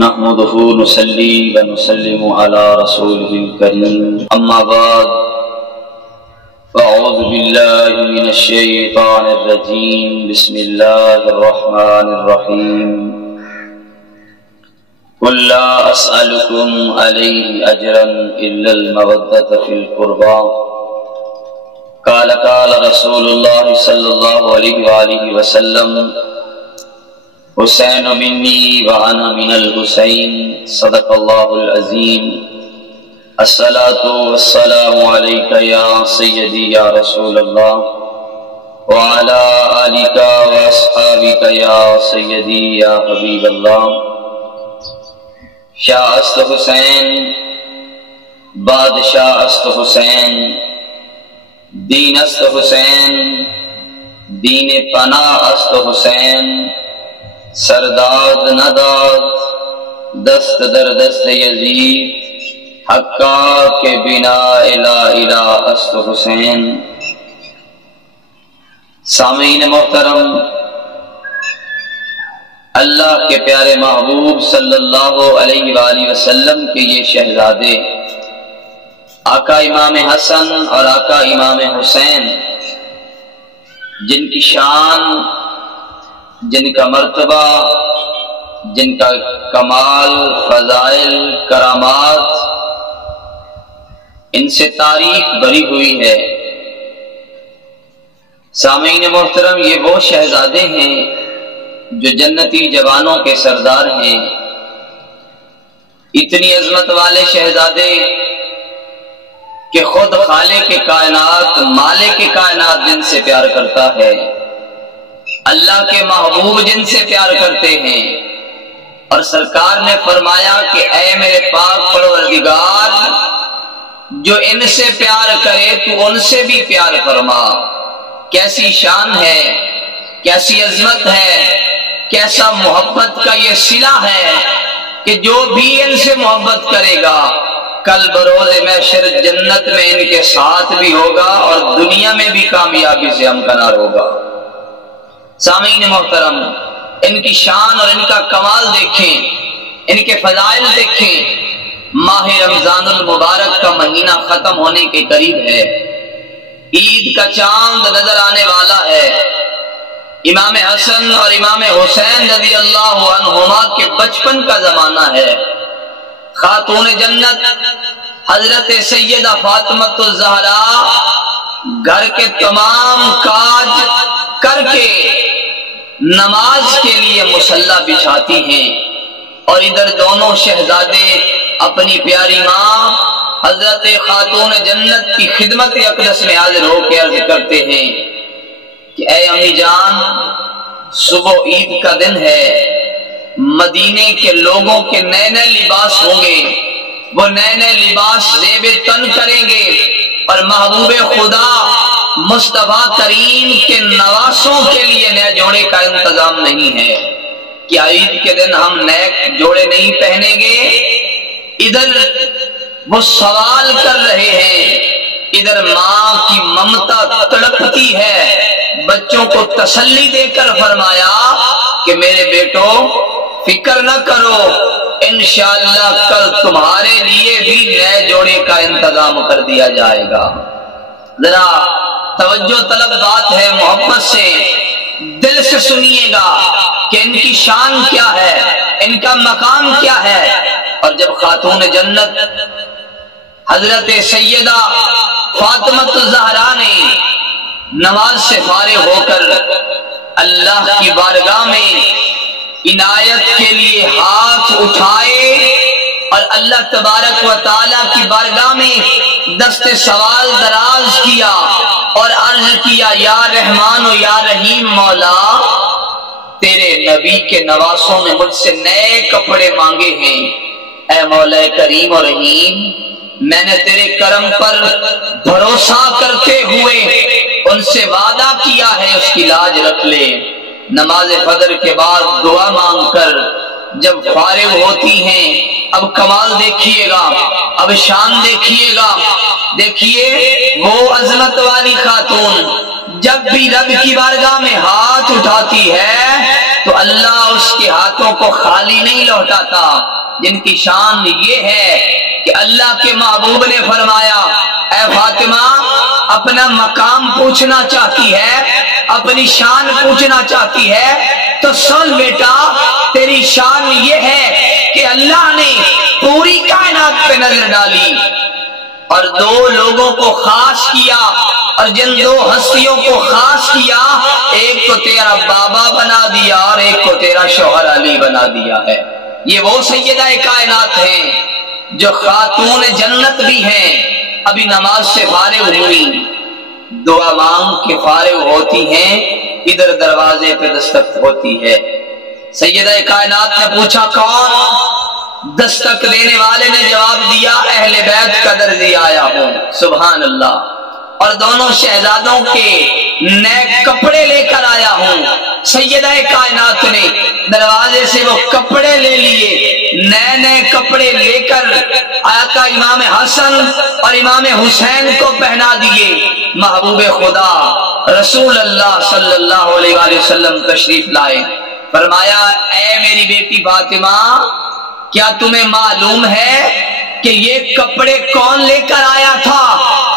نحمده نصلي ونسلم على رسوله الكريم أما بعد فأعوذ بالله من الشيطان الرجيم بسم الله الرحمن الرحيم قل لا أسألكم عليه أجرا إلا المودة في القربى قال رسول الله صلى الله عليه وآله وسلم حسین منی وانا من الحسین صدق اللہ العظیم الصلاة والسلام علیک یا سیدی یا رسول اللہ وعلا آلک واصحابک یا سیدی یا حبیب اللہ۔ شاہ است حسین بادشاہ است حسین دین است حسین دین پناہ است حسین سرداد نداد دست در دست یزید حقا کے بنا الہ الہ است حسین۔ سامعین محترم، اللہ کے پیارے محبوب صلی اللہ علیہ وآلہ وسلم کے یہ شہزادے آقا امام حسن اور آقا امام حسین، جن کی شان، جن کا مرتبہ، جن کا کمال، فضائل، کرامات، ان سے تاریخ بھری ہوئی ہے۔ سامعین محترم، یہ وہ شہزادے ہیں جو جنتی جوانوں کے سردار ہیں۔ اتنی عظمت والے شہزادے کہ خود خالق کائنات، مالک کائنات جن سے پیار کرتا ہے، اللہ کے محبوب جن سے پیار کرتے ہیں، اور سرکار نے فرمایا کہ اے میرے پاک پروردگار، جو ان سے پیار کرے تو ان سے بھی پیار فرما۔ کیسی شان ہے، کیسی عظمت ہے، کیسا محبت کا یہ صلہ ہے کہ جو بھی ان سے محبت کرے گا کل بروز محشر جنت میں ان کے ساتھ بھی ہوگا اور دنیا میں بھی کامیابی سے ہمکنار ہوگا۔ سامعین محترم، ان کی شان اور ان کا کمال دیکھیں، ان کے فضائل دیکھیں۔ ماہ رمضان المبارک کا مہینہ ختم ہونے کے قریب ہے، عید کا چاند نظر آنے والا ہے۔ امام حسن اور امام حسین رضی اللہ عنہما کے بچپن کا زمانہ ہے۔ خاتون جنت حضرت سیدہ فاطمہ الزہرا گھر کے تمام کاج کر کے نماز کے لیے مصلی بچھاتی ہیں، اور ادھر دونوں شہزادے اپنی پیاری ماں حضرت خاتون جنت کی خدمت اقدس میں حاضر ہو کے عرض کرتے ہیں کہ اے امی جان، صبح عید کا دن ہے، مدینے کے لوگوں کے نئے نئے لباس ہوں گے، وہ نئے نئے لباس زیب تن کریں گے، اور محبوب خدا مصطفیٰ کریم کے نواسوں کے لیے نئے جوڑے کا انتظام نہیں ہے۔ کیا عید کے دن ہم نئے جوڑے نہیں پہنیں گے؟ ادھر وہ سوال کر رہے ہیں، ادھر ماں کی ممتا تڑپتی ہے۔ بچوں کو تسلی دے کر فرمایا کہ میرے بیٹو فکر نہ کرو، انشاءاللہ کل تمہارے لیے بھی نئے جوڑے کا انتظام کر دیا جائے گا۔ ذرا توجہ طلب بات ہے، محبت سے دل سے سنیے گا کہ ان کی شان کیا ہے، ان کا مقام کیا ہے۔ اور جب خاتون جنت حضرت سیدہ فاطمہ الزہرا نے نماز سے فارغ ہو کر اللہ کی بارگاہ میں عنایت کے لیے ہاتھ اٹھائے اور اللہ تبارک و تعالیٰ کی بارگاہ میں دست سوال دراز کیا اور عرض کیا، یا رحمان و یا رحیم مولا، تیرے نبی کے نواسوں نے مجھ سے نئے کپڑے مانگے ہیں، اے مولا کریم و رحیم، میں نے تیرے کرم پر بھروسہ کرتے ہوئے ان سے وعدہ کیا ہے، اس کی لاج رکھ لے۔ نماز فجر کے بعد دعا مانگ کر جب فارغ ہوتی ہیں، اب کمال دیکھیے گا، اب شان دیکھیے گا۔ دیکھیے وہ عظمت والی خاتون جب بھی رب کی بارگاہ میں ہاتھ اٹھاتی ہے تو اللہ اس کے ہاتھوں کو خالی نہیں لوٹاتا، جن کی شان یہ ہے کہ اللہ کے محبوب نے فرمایا اے فاطمہ اپنا مقام پوچھنا چاہتی ہے، اپنی شان پوچھنا چاہتی ہے تو سن بیٹا، تیری شان یہ ہے کہ اللہ نے پوری کائنات پہ نظر ڈالی اور دو لوگوں کو خاص کیا، اور جن دو ہستیوں کو خاص کیا، ایک کو تیرا بابا بنا دیا اور ایک کو تیرا شوہر علی بنا دیا ہے۔ یہ وہ سیدہ کائنات ہیں جو خاتون جنت بھی ہیں۔ ابھی نماز سے فارغ ہوئی، دعا مانگ کے فارغ ہوتی ہیں، ادھر دروازے پہ دستک ہوتی ہے۔ سیدہ کائنات نے پوچھا کون؟ دستک دینے والے نے جواب دیا اہل بیت کا درزی آیا ہوں۔ سبحان اللہ۔ اور دونوں شہزادوں کے نئے کپڑے لے کر آیا ہوں۔ سیدہ کائنات نے دروازے سے وہ کپڑے لے لیے، نئے نئے کپڑے لے کر آقا امام حسن اور امام حسین کو پہنا دیے۔ محبوب خدا رسول اللہ صلی اللہ علیہ وآلہ وسلم تشریف لائے، فرمایا اے میری بیٹی فاطمہ کیا تمہیں معلوم ہے کہ یہ کپڑے کون لے کر آیا تھا؟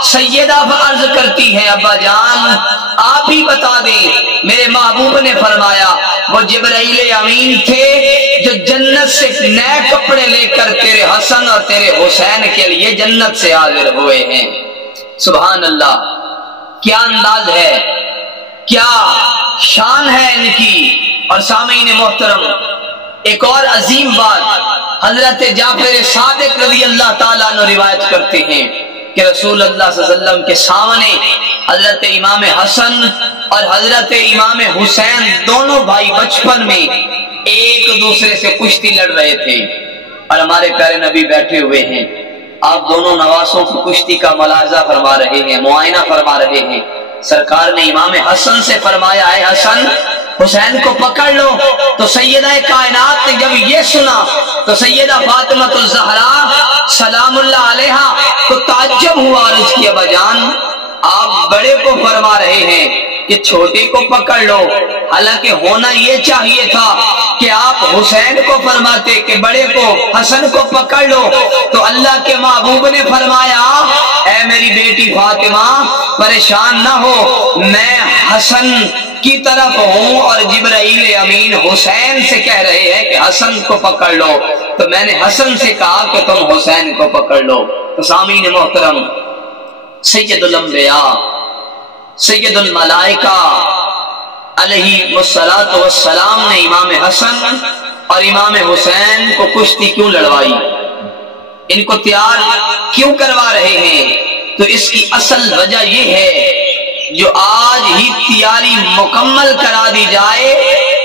سیدہ عرض کرتی ہے ابا جان آپ ہی بتا دیں۔ میرے محبوب نے فرمایا وہ جبرائیل امین تھے جو جنت سے نئے کپڑے لے کر تیرے حسن اور تیرے حسین کے لیے جنت سے حاضر ہوئے ہیں۔ سبحان اللہ، کیا انداز ہے، کیا شان ہے ان کی۔ اور سامعین محترم ایک اور عظیم بات حضرت جعفر صادق رضی اللہ تعالیٰ عنہ روایت کرتے ہیں کہ رسول اللہ صلی اللہ علیہ وسلم کے سامنے حضرت امام حسن اور حضرت امام حسین دونوں بھائی بچپن میں ایک دوسرے سے کشتی لڑ رہے تھے، اور ہمارے پیارے نبی بیٹھے ہوئے ہیں۔ آپ دونوں نواسوں کی کشتی کا ملاحظہ فرما رہے ہیں، معائنہ فرما رہے ہیں۔ سرکار نے امام حسن سے فرمایا اے حسن حسین کو پکڑ لو، تو سیدہ کائنات نے جب یہ سنا تو سیدہ فاطمہ الزہرا سلام اللہ علیہا تو تعجب ہوا، عرض کیا بجان آپ بڑے کو فرما رہے ہیں کہ چھوٹے کو پکڑ لو، حالانکہ ہونا یہ چاہیے تھا کہ آپ حسین کو فرماتے کہ بڑے کو حسن کو پکڑ لو۔ تو اللہ کے محبوب نے فرمایا اے میری بیٹی فاطمہ پریشان نہ ہو، میں حسن کی طرف ہوں اور جبرائیل امین حسین سے کہہ رہے ہیں کہ حسن کو پکڑ لو، تو میں نے حسن سے کہا کہ تم حسین کو پکڑ لو۔ تو سامعین محترم سید الانبیاء سید الملائکہ علیہ الصلوۃ والسلام نے امام حسن اور امام حسین کو کشتی کیوں لڑوائی، ان کو تیار کیوں کروا رہے ہیں؟ تو اس کی اصل وجہ یہ ہے جو آج ہی تیاری مکمل کرا دی جائے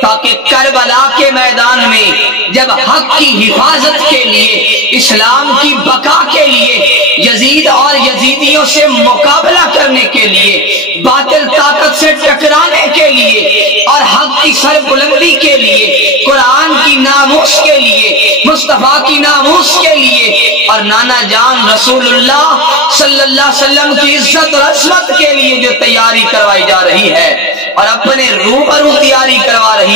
تاکہ کربلا کے میدان میں جب حق کی حفاظت کے لیے، اسلام کی بقا کے لیے، یزید اور یزیدیوں سے مقابلہ کرنے کے لیے، باطل طاقت سے ٹکرانے کے لیے اور حق کی سربلندی کے لیے، قرآن کی ناموس کے لیے، مصطفیٰ کی ناموس کے لیے اور نانا جان رسول اللہ صلی اللہ علیہ وسلم کی عزت اور عظمت کے لیے جو تیاری کروائی جا رہی ہے اور اپنے روبرو تیاری کروا رہے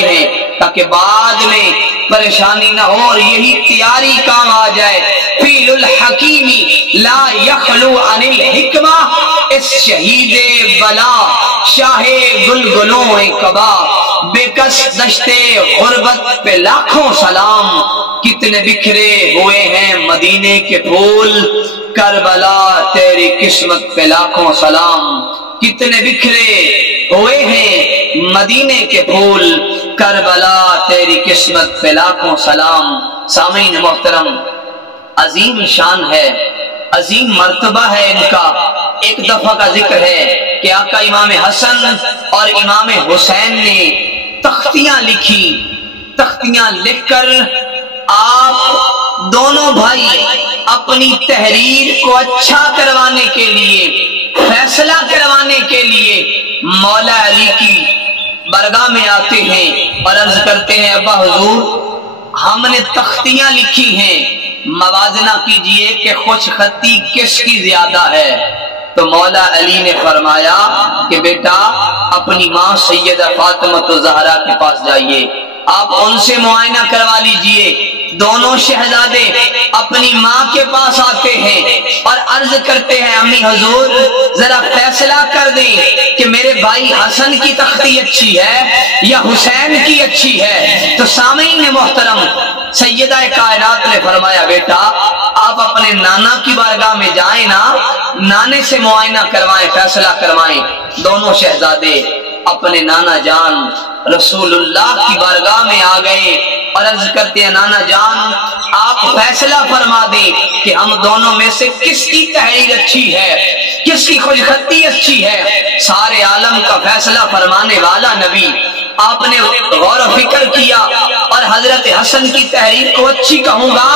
ہیں تاکہ بعد میں پریشانی نہ ہو اور یہی تیاری کام آ جائے۔ فیل الحکیمی لا یخلو عن الحکمہ، اس شہید بلا شاہ گلگلوں کبا، بے کس دشتے غربت پہ لاکھوں سلام، کتنے بکھرے ہوئے ہیں مدینے کے پھول، کربلا تیری قسمت پہ لاکھوں سلام، کتنے بکھرے ہوئے ہیں مدینے کے پھول، کربلا تیری قسمت پہ لاکھوں سلام۔ سامعین محترم عظیم شان ہے، عظیم مرتبہ ہے ان کا۔ ایک دفعہ کا ذکر ہے کہ آقا امام حسن اور امام حسین نے تختیاں لکھی، تختیاں لکھ کر آپ دونوں بھائی اپنی تحریر کو اچھا کروانے کے لیے، فیصلہ کروانے کے لیے مولا علی کی برگاہ میں آتے ہیں اور عرض کرتے ہیں ابا حضور ہم نے تختیاں لکھی ہیں، موازنہ کیجئے کہ خوش خطی کس کی زیادہ ہے۔ تو مولا علی نے فرمایا کہ بیٹا اپنی ماں سیدہ فاطمہ الزہرا کے پاس جائیے، آپ ان سے معائنہ کروا لیجئے۔ دونوں شہزادے اپنی ماں کے پاس آتے ہیں اور عرض کرتے ہیں امی حضور ذرا فیصلہ کر دیں کہ میرے بھائی حسن کی تختی اچھی ہے یا حسین کی اچھی ہے۔ تو سامعین محترم، سیدہ کائنات نے فرمایا بیٹا آپ اپنے نانا کی بارگاہ میں جائیں نا، نانے سے معائنہ کروائیں، فیصلہ کروائیں۔ دونوں شہزادے اپنے نانا جان رسول اللہ کی بارگاہ میں آ گئے اور عرض کرتے ہیں نانا جان آپ فیصلہ فرما دیں کہ ہم دونوں میں سے کس کی تحریر اچھی ہے، کس کی خوش خطی اچھی ہے۔ سارے عالم کا فیصلہ فرمانے والا نبی، آپ نے غور و فکر کیا اور حضرت حسن کی تحریر کو اچھی کہوں گا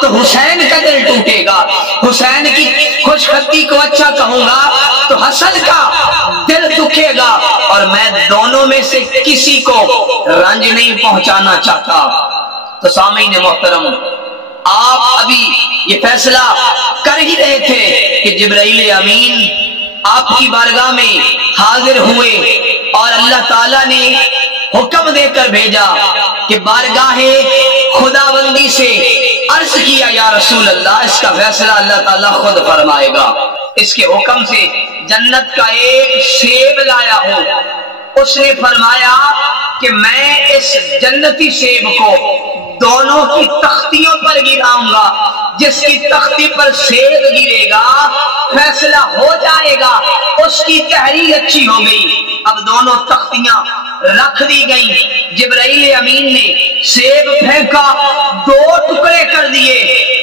تو حسین کا دل ٹوٹے گا، حسین کی خوش خطی کو اچھا کہوں گا تو حسن کا دل دکھے گا، اور میں دونوں میں سے کسی کو رنج نہیں پہنچانا چاہتا۔ تو سامعین محترم، آپ ابھی یہ فیصلہ کر ہی رہے تھے کہ جبرائیل امین آپ کی بارگاہ میں حاضر ہوئے اور اللہ تعالیٰ نے حکم دے کر بھیجا کہ بارگاہ خداوندی سے عرض کیا یا رسول اللہ اس کا فیصلہ اللہ تعالیٰ خود فرمائے گا۔ اس کے حکم سے جنت کا ایک سیب لایا ہوں، اس نے فرمایا کہ میں اس جنتی سیب کو دونوں کی تختیوں پر گراؤں گا، جس کی تختی پر سیب گرے گا فیصلہ ہو جائے گا، اس کی تحریر اچھی ہو گئی۔ اب دونوں تختیاں رکھ دی گئیں، جبرائیل امین نے سیب پھینکا، دو ٹکڑے کر دیے،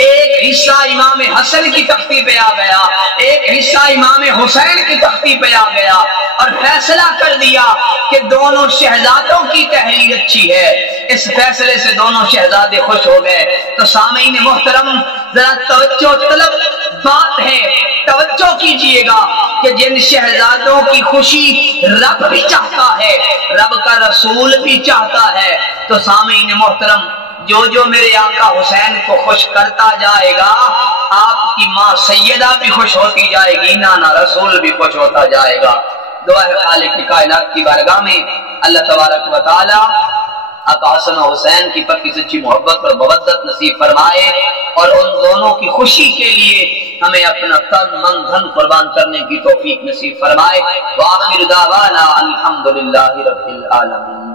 ایک حصہ امام حسن کی تختی پہ آ گیا، ایک حصہ امام حسین کی تختی پہ آ گیا، اور فیصلہ کر دیا کہ دونوں شہزادوں کی تحریر اچھی ہے۔ اس فیصلے سے دونوں شہزادے خوش ہو گئے۔ تو سامعین محترم ذرا توجہ طلب بات ہے، توجہ کیجئے گا کہ جن شہزادوں کی خوشی رب بھی چاہتا ہے، رب کا رسول بھی چاہتا ہے، تو سامعین محترم جو میرے آقا حسین کو خوش کرتا جائے گا آپ کی ماں سیدہ بھی خوش ہوتی جائے گی، نانا رسول بھی خوش ہوتا جائے گا۔ دعا ہے خالق کائنات کی بارگاہ میں اللہ تبارک و تعالی آقا حسن و حسین کی پکی سچی محبت اور مودت نصیب فرمائے اور ان دونوں کی خوشی کے لیے ہمیں اپنا تن من دھن قربان کرنے کی توفیق نصیب فرمائے۔ وآخر دعوانا الحمدللہ رب العالمین۔